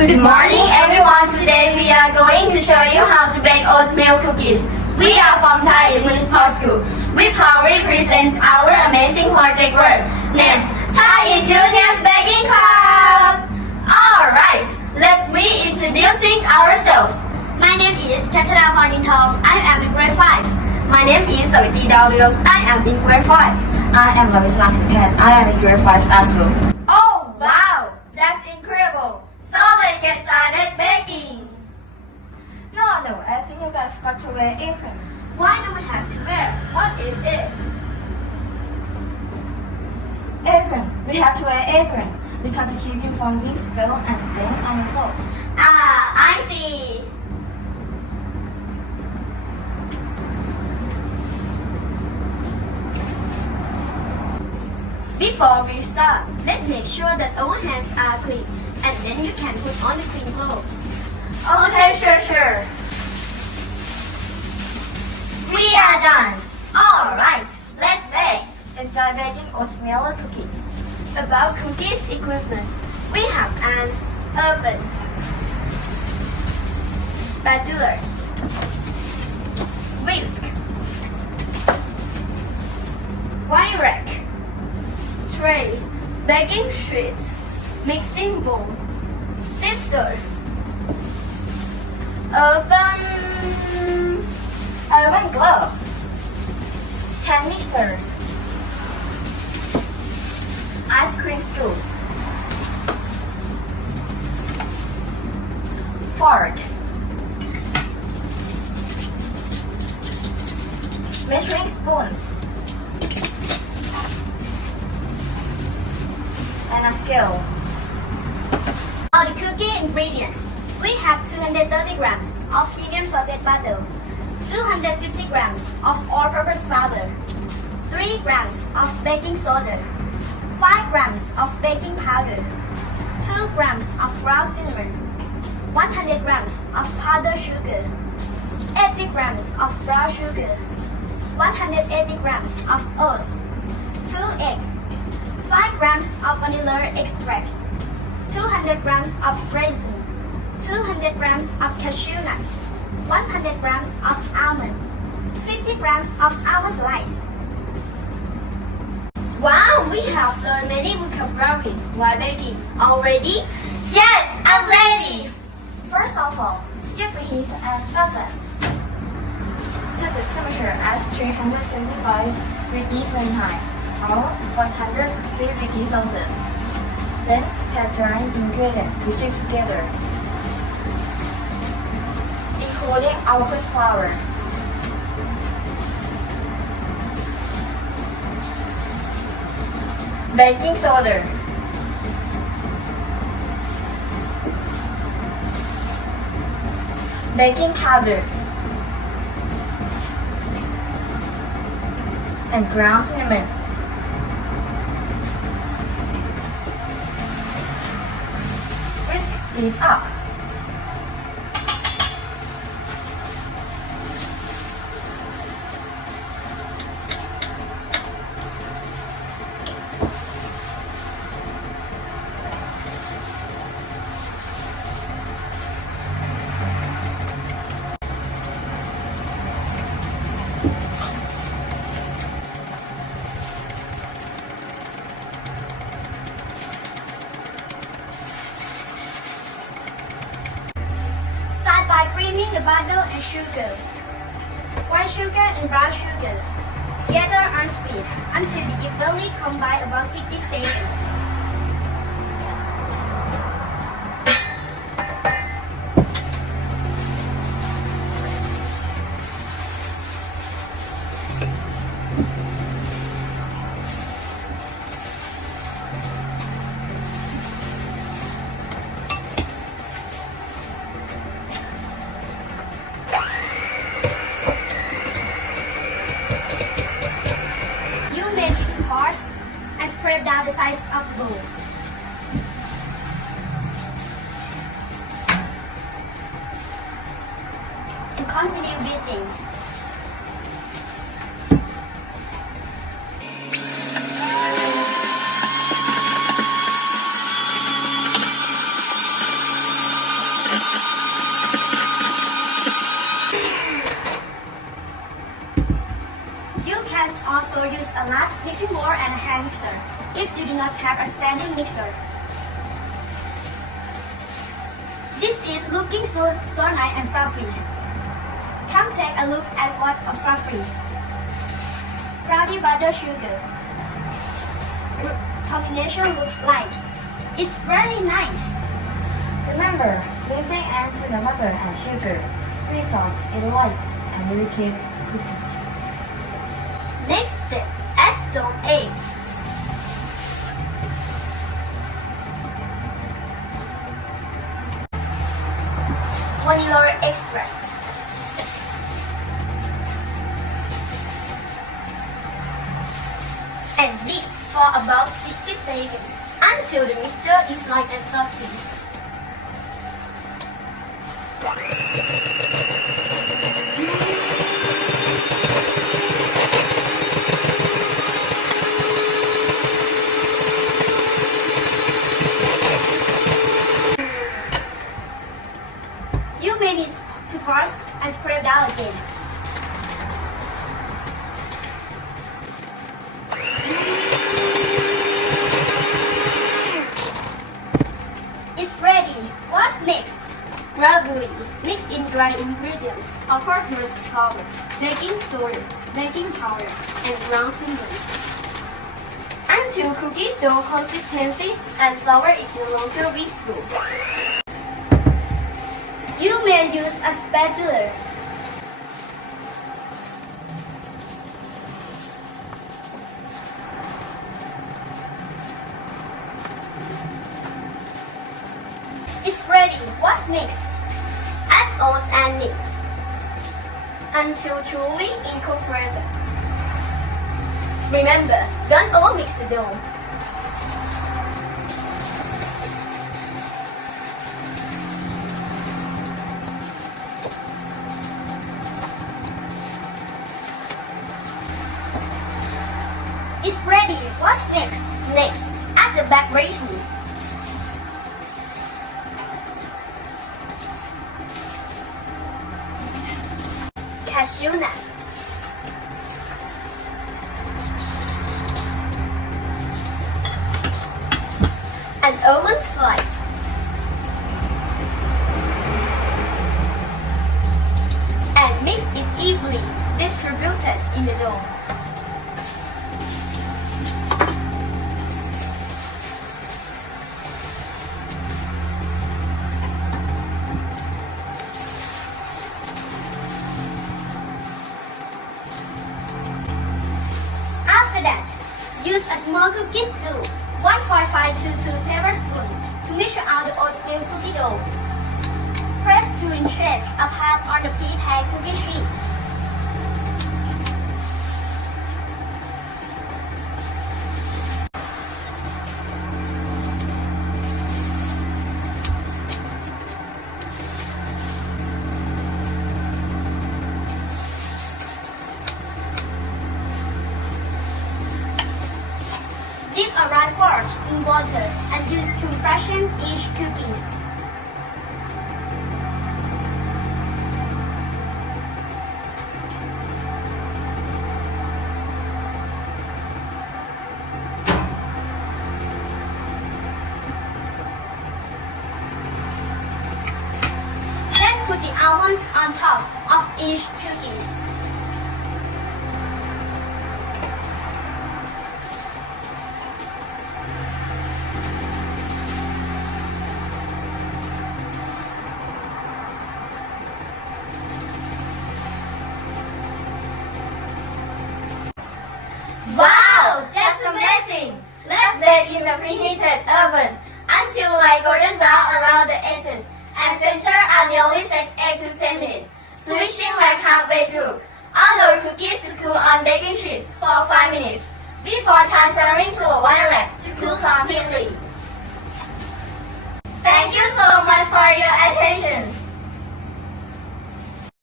Good morning everyone. Today we are going to show you how to bake oatmeal cookies. We are from Thai Municipal School. We proudly present our amazing project work named Thai Juniors Baking Club. Alright, let's we introducing ourselves. My name is Chathara Pornintong. I am in grade 5. My name is Saviti Daoryong. I am in grade 5. I am Lavisna Sipan. I am in grade 5 as well. Oh wow, that's incredible. So let's get started baking. No, I think you guys got to wear apron. Why do we have to wear? What is it? Apron. We have to wear apron because to keep you from being spilled and stains on your clothes. I see. Before we start, let's make sure that our hands are clean, and then you can put on the clean clothes. Okay, sure. We are done. Alright, let's bake. Enjoy baking oatmeal cookies. About cookies equipment, we have an oven, spatula, whisk, wine rack, tray, baking sheet, mixing bowl, sifter, oven glove, canister, ice cream scoop, fork, measuring spoons, and a scale. All the cookie ingredients. We have 230 grams of premium salted butter, 250 grams of all-purpose flour, 3 grams of baking soda, 5 grams of baking powder, 2 grams of ground cinnamon, 100 grams of powdered sugar, 80 grams of brown sugar, 180 grams of oats, 2 eggs, 5 grams of vanilla extract, 200 grams of raisin, 200 grams of cashew nuts, 100 grams of almond, 50 grams of almond slice. Wow, we have learned many vocabulary while baking. All ready? Yes, I'm ready. First of all, you preheat an oven. Set the temperature as 325 degrees Fahrenheit or 160 degrees Celsius. Then add dry ingredients to stick together, including almond flour, Baking soda, baking powder, and ground cinnamon. Whisk these up. Start by creaming the butter and sugar, white sugar and brown sugar together on speed until they evenly combine about 60 seconds. And spread down the sides of the bowl. And continue beating. not have a standing mixer. This is looking so nice and fluffy. Come take a look at what a fluffy. Cloudy butter sugar. Combination looks like. It's very nice. Remember, mixing and peanut butter and sugar. Result is light and delicate cookies. Next step, add stone eggs. Vanilla extract. And mix for about 60 seconds until the mixture is light and fluffy. You may need to pause and scrape down again. It's ready. What's next? Gradually mix in dry ingredients, all-purpose flour, baking soda, baking powder, and ground cinnamon. Until cookie dough consistency and flour is no longer visible. You may use a spatula. It's ready. What's next? Add oats and mix until truly incorporated. Remember, don't overmix the dough. It's ready. What's next? Next, add the back raisin. Cashew nut. And almond slice. And mix it evenly distributed in the dough. After that, use a small cookie scoop, 1.5 to 2 tablespoons, to measure out the oatmeal cookie dough. Press 2 inches apart on the prepared cookie sheet. Dip a right fork in water and use to freshen each cookies. Then put the almonds on top of each cookies. Wow, that's amazing! Let's bake in the preheated oven until light golden brown around the edges and center are nearly 8 to 10 minutes, switching like halfway through. Allow cookies to cool on baking sheets for 5 minutes before transferring to a wire rack to cool completely. Thank you so much for your attention.